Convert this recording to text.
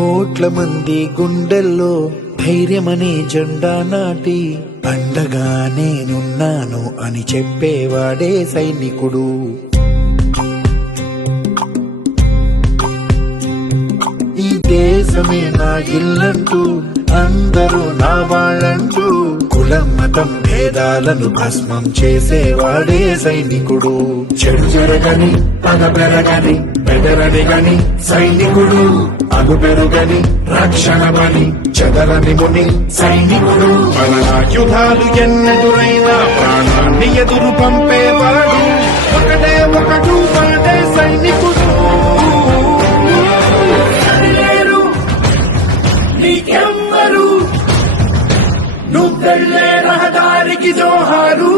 కోట్ల మంది గుండెల్లో ధైర్యమనే జెండా నాటి అండగా నేనున్నాను అని చెప్పేవాడే సైనికుడు. ఈ దేశమే నా ఇల్లంటూ అందరూ నా వాళ్ళంటూ కులం మతం భేదాలను భస్మం చేసేవాడే సైనికుడు. చెడు జరగని పగ పెరగని బెదరని గని సైనికుడు, అగు పెరుగని రక్షణ బని చెదరని ముని సైనికుడు. మన ఆయుధాలు ఎన్నెదురైనా ప్రాణాన్ని ఎదురు పంపేవాడు ఒకటే ఒకడు వాడే సైనికుడు. నీకెవ్వరు నువ్వెళ్ళే రహదారికి జోహారు.